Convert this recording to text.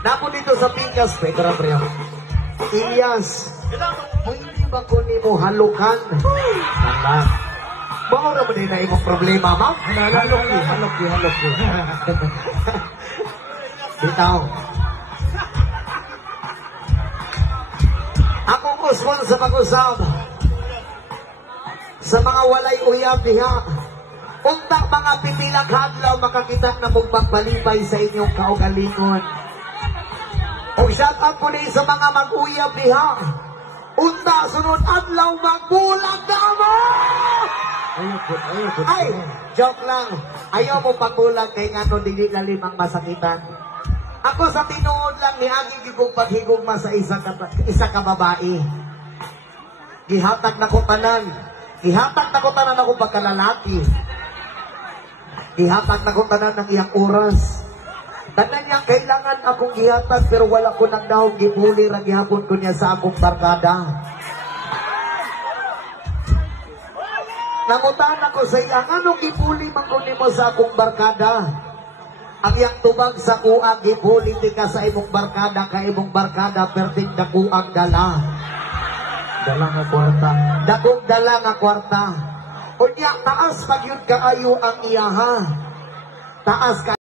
Napo dito sa Pikas, Petra Priya. Iyas, hindi ba ko ni mo halukan? Salah. Baka naman din na imong problema, ma'am? Halok yun. Bitaw. Akong usman sa pag-usap sa mga walay uyab diha. Unta mga pipilang hadlaw makakita na mong magpalipay sa inyong kaugalingon. O shout out po sa mga mag-uyab diha. Unta sunod adlaw magbulag na mo! Ay, joke lang. Ayaw mo pagbulag kay nga no dili na limang masakitan. Ako sa tinuod lang ni Agi gigong paghigugma sa isa ka babae. Gihatag na ko tanan. Gihatag na ko tanan ako pagkalalaki. Gihatag na ko tanan ng iyang oras. Tanan niyang kailangan akong gihatag pero wala ko nagdahong gibuli ra gihapon ko niya sa akong barkada. Nangutan ako sa iya, anong gibuli man ko nimo sa akong barkada? Ang iyang tubag sa kuang gibuli di ka sa imong barkada, ka imong barkada perting dakuang dala. Dala nga kwarta. Dakong dala nga kwarta. O niya, taas pagyud kaayo ang iyaha. Taas ka